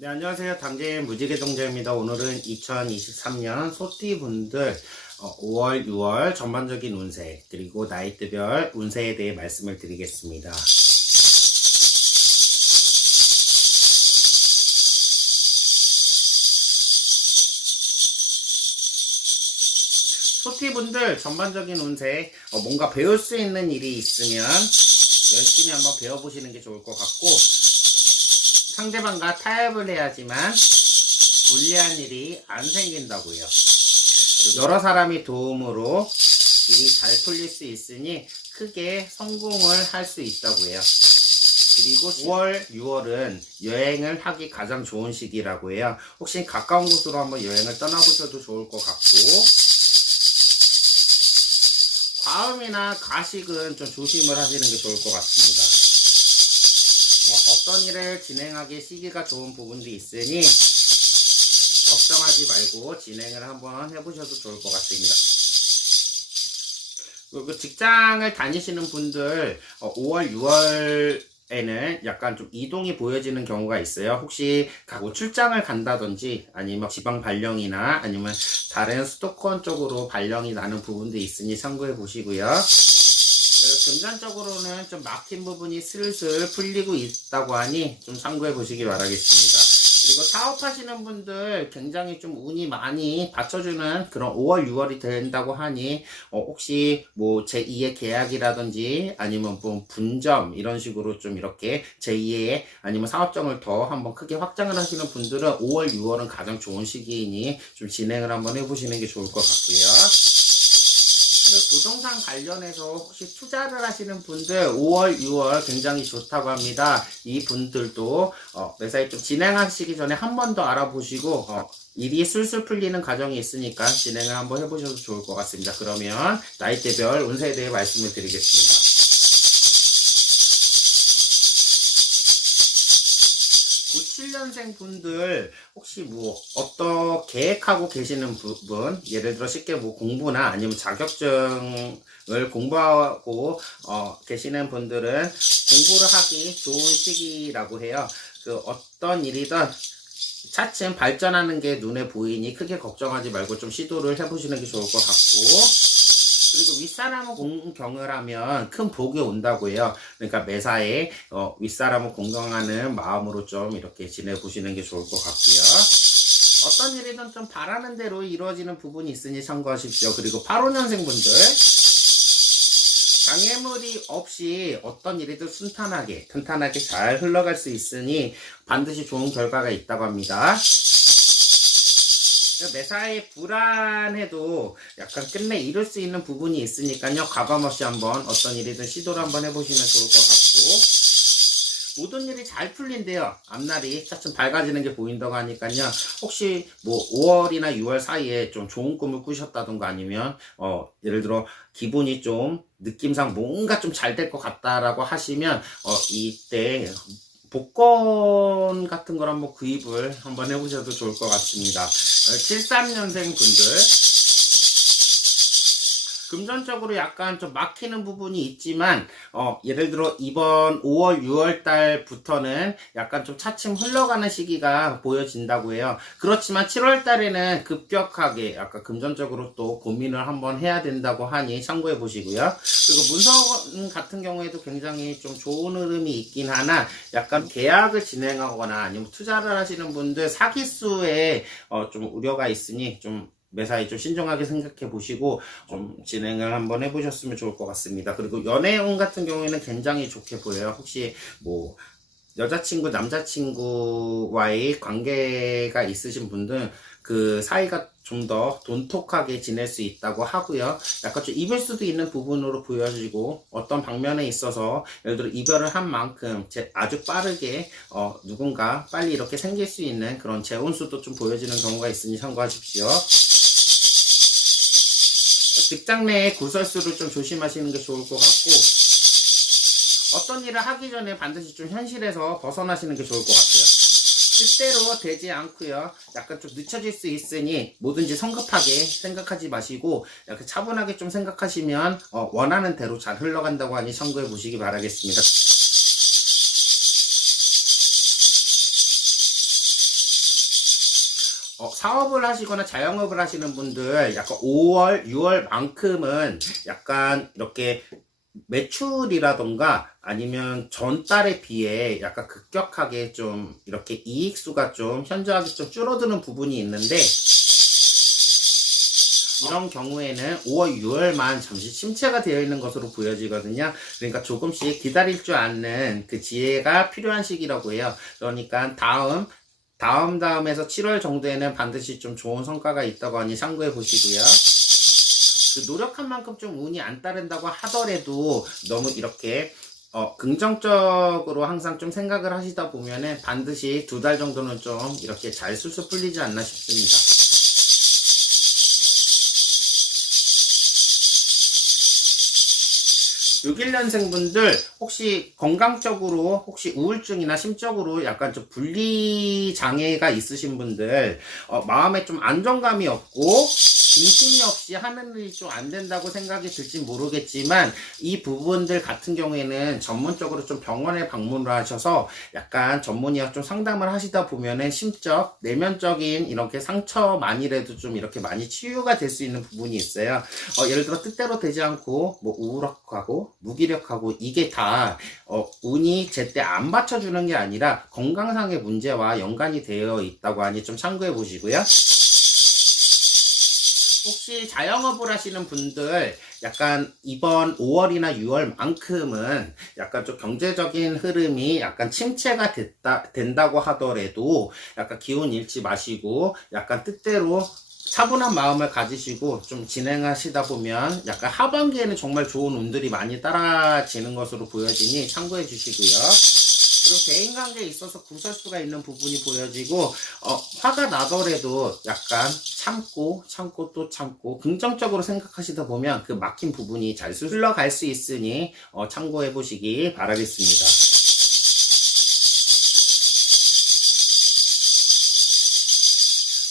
네, 안녕하세요. 당진 무지개 동자입니다. 오늘은 2023년 소띠분들 5월, 6월 전반적인 운세 그리고 나이대별 운세에 대해 말씀을 드리겠습니다. 소띠분들 전반적인 운세 뭔가 배울 수 있는 일이 있으면 열심히 한번 배워보시는 게 좋을 것 같고, 상대방과 타협을 해야지만 불리한 일이 안 생긴다고요. 그리고 여러 사람이 도움으로 일이 잘 풀릴 수 있으니 크게 성공을 할 수 있다고요. 그리고 5월, 6월은 여행을 하기 가장 좋은 시기라고 해요. 혹시 가까운 곳으로 한번 여행을 떠나보셔도 좋을 것 같고, 과음이나 가식은 좀 조심을 하시는 게 좋을 것 같습니다. 어떤 일을 진행하기에 시기가 좋은 부분도 있으니 걱정하지 말고 진행을 한번 해보셔도 좋을 것 같습니다. 그리고 직장을 다니시는 분들 5월, 6월에는 약간 좀 이동이 보여지는 경우가 있어요. 혹시 출장을 간다든지 아니면 지방 발령이나 아니면 다른 수도권 쪽으로 발령이 나는 부분도 있으니 참고해 보시고요. 금전적으로는 좀 막힌 부분이 슬슬 풀리고 있다고 하니 좀 참고해 보시기 바라겠습니다. 그리고 사업하시는 분들 굉장히 좀 운이 많이 받쳐주는 그런 5월, 6월이 된다고 하니 혹시 뭐 제2의 계약이라든지 아니면 뭐 분점 이런 식으로 좀 이렇게 제2의 아니면 사업장을 더 한번 크게 확장을 하시는 분들은 5월, 6월은 가장 좋은 시기이니 좀 진행을 한번 해보시는 게 좋을 것 같고요. 부동산 관련해서 혹시 투자를 하시는 분들 5월, 6월 굉장히 좋다고 합니다. 이 분들도 매사에 좀 진행하시기 전에 한 번 더 알아보시고 일이 술술 풀리는 과정이 있으니까 진행을 한번 해보셔도 좋을 것 같습니다. 그러면 나이대별 운세에 대해 말씀을 드리겠습니다. 97년생 분들 혹시 뭐 어떤 계획하고 계시는 부분, 예를 들어 쉽게 뭐 공부나 아니면 자격증을 공부하고 계시는 분들은 공부를 하기 좋은 시기라고 해요. 그 어떤 일이든 차츰 발전하는 게 눈에 보이니 크게 걱정하지 말고 좀 시도를 해보시는 게 좋을 것 같고, 그리고 윗사람을 공경을 하면 큰 복이 온다고 해요. 그러니까 매사에 윗사람을 공경하는 마음으로 좀 이렇게 지내보시는 게 좋을 것 같고요. 어떤 일이든 좀 바라는 대로 이루어지는 부분이 있으니 참고하십시오. 그리고 85년생 분들 장애물이 없이 어떤 일이든 순탄하게 튼튼하게 잘 흘러갈 수 있으니 반드시 좋은 결과가 있다고 합니다. 매사에 불안해도 약간 끝내 이룰 수 있는 부분이 있으니까요. 가감없이 한번 어떤 일이든 시도를 한번 해보시면 좋을 것 같고, 모든 일이 잘 풀린대요. 앞날이 차츰 밝아지는 게 보인다고 하니까요. 혹시 뭐 5월이나 6월 사이에 좀 좋은 꿈을 꾸셨다던가 아니면 예를 들어 기분이 좀 느낌상 뭔가 좀 잘 될 것 같다라고 하시면 이때 복권 같은 걸 한번 구입을 한번 해보셔도 좋을 것 같습니다. 73년생 분들 금전적으로 약간 좀 막히는 부분이 있지만 예를 들어 이번 5월 6월 달부터는 약간 좀 차츰 흘러가는 시기가 보여진다고 해요. 그렇지만 7월 달에는 급격하게 약간 금전적으로 또 고민을 한번 해야 된다고 하니 참고해 보시고요. 그리고 문서 같은 경우에도 굉장히 좀 좋은 흐름이 있긴 하나 약간 계약을 진행하거나 아니면 투자를 하시는 분들 사기수에 좀 우려가 있으니 좀 매사에 좀 신중하게 생각해 보시고 좀 진행을 한번 해보셨으면 좋을 것 같습니다. 그리고 연애운 같은 경우에는 굉장히 좋게 보여요. 혹시 뭐 여자친구, 남자친구와의 관계가 있으신 분들 그 사이가 좀 더 돈독하게 지낼 수 있다고 하고요. 약간 좀 이별 수도 있는 부분으로 보여지고, 어떤 방면에 있어서 예를 들어 이별을 한 만큼 아주 빠르게 누군가 빨리 이렇게 생길 수 있는 그런 재혼수도 좀 보여지는 경우가 있으니 참고하십시오. 직장 내의 구설수를 좀 조심하시는 게 좋을 것 같고, 어떤 일을 하기 전에 반드시 좀 현실에서 벗어나시는 게 좋을 것 같아요. 뜻대로 되지 않고요. 약간 좀 늦춰질 수 있으니 뭐든지 성급하게 생각하지 마시고 약간 차분하게 좀 생각하시면 원하는 대로 잘 흘러간다고 하니 참고해 보시기 바라겠습니다. 사업을 하시거나 자영업을 하시는 분들 약간 5월, 6월만큼은 약간 이렇게 매출이라던가 아니면 전달에 비해 약간 급격하게 좀 이렇게 이익수가 좀 현저하게 좀 줄어드는 부분이 있는데, 이런 경우에는 5월, 6월만 잠시 침체가 되어 있는 것으로 보여지거든요. 그러니까 조금씩 기다릴 줄 아는 그 지혜가 필요한 시기라고 해요. 그러니까 다음에서 7월 정도에는 반드시 좀 좋은 성과가 있다고 하니 참고해 보시고요. 그 노력한 만큼 좀 운이 안 따른다고 하더라도 너무 이렇게 긍정적으로 항상 좀 생각을 하시다 보면은 반드시 2달 정도는 좀 이렇게 잘 술술 풀리지 않나 싶습니다. 61년생분들 혹시 건강적으로 혹시 우울증이나 심적으로 약간 좀 분리 장애가 있으신 분들, 마음에 좀 안정감이 없고 중심이 없이 하는 일이 좀 안 된다고 생각이 들진 모르겠지만, 이 부분들 같은 경우에는 전문적으로 좀 병원에 방문을 하셔서 약간 전문의와 좀 상담을 하시다 보면은 심적, 내면적인 이렇게 상처만이라도 좀 이렇게 많이 치유가 될 수 있는 부분이 있어요. 예를 들어 뜻대로 되지 않고 뭐 우울하고 무기력하고 이게 다 운이 제때 안 받쳐주는 게 아니라 건강상의 문제와 연관이 되어 있다고 하니 좀 참고해 보시고요. 혹시 자영업을 하시는 분들 약간 이번 5월이나 6월만큼은 약간 좀 경제적인 흐름이 약간 침체가 된다고 하더라도 약간 기운 잃지 마시고 약간 뜻대로 차분한 마음을 가지시고 좀 진행하시다 보면 약간 하반기에는 정말 좋은 운들이 많이 따라지는 것으로 보여지니 참고해 주시고요. 그리고 대인관계에 있어서 구설수가 있는 부분이 보여지고, 화가 나더라도 약간 참고 또 참고 긍정적으로 생각하시다 보면 그 막힌 부분이 잘 흘러갈 수 있으니 참고해 보시기 바라겠습니다.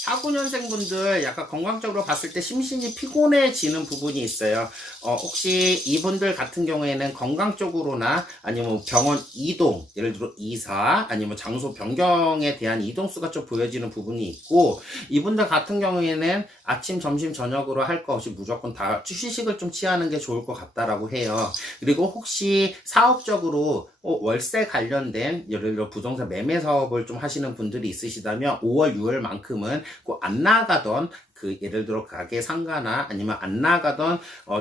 49년생분들 약간 건강적으로 봤을 때 심신이 피곤해지는 부분이 있어요. 혹시 이분들 같은 경우에는 건강 쪽으로나 아니면 병원 이동, 예를 들어 이사 아니면 장소 변경에 대한 이동수가 좀 보여지는 부분이 있고, 이분들 같은 경우에는 아침, 점심, 저녁으로 할 거 없이 무조건 다 휴식을 좀 취하는 게 좋을 것 같다라고 해요. 그리고 혹시 사업적으로 월세 관련된 예를 들어 부동산 매매 사업을 좀 하시는 분들이 있으시다면 5월, 6월만큼은 꼭 안 나가던 그 예를 들어 가게 상가나 아니면 안 나가던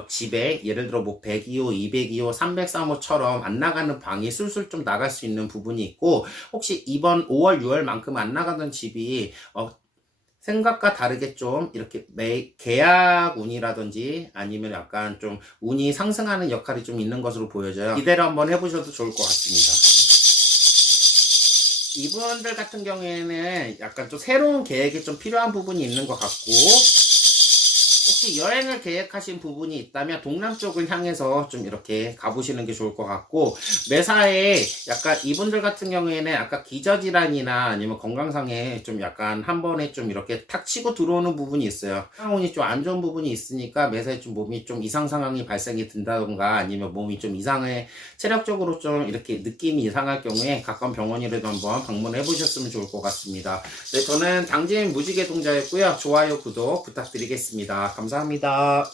집에 예를 들어 뭐 102호, 202호, 303호처럼 안 나가는 방이 술술 좀 나갈 수 있는 부분이 있고, 혹시 이번 5월, 6월만큼 안 나가던 집이 생각과 다르게 좀 이렇게 계약 운이라든지 아니면 약간 좀 운이 상승하는 역할이 좀 있는 것으로 보여져요. 기대를 한번 해보셔도 좋을 것 같습니다. 이분들 같은 경우에는 약간 좀 새로운 계획이 좀 필요한 부분이 있는 것 같고, 혹시 여행을 계획하신 부분이 있다면 동남 쪽을 향해서 좀 이렇게 가보시는 게 좋을 것 같고, 매사에 약간 이분들 같은 경우에는 아까 기저질환이나 아니면 건강상에 좀 약간 한 번에 좀 이렇게 탁 치고 들어오는 부분이 있어요. 상황이 좀 안 좋은 부분이 있으니까 매사에 좀 몸이 좀 이상 상황이 발생이 된다던가 아니면 몸이 좀 이상해, 체력적으로 좀 이렇게 느낌이 이상할 경우에 가까운 병원이라도 한번 방문해 보셨으면 좋을 것 같습니다. 네, 저는 당진 무지개동자였고요. 좋아요, 구독 부탁드리겠습니다. 감사합니다.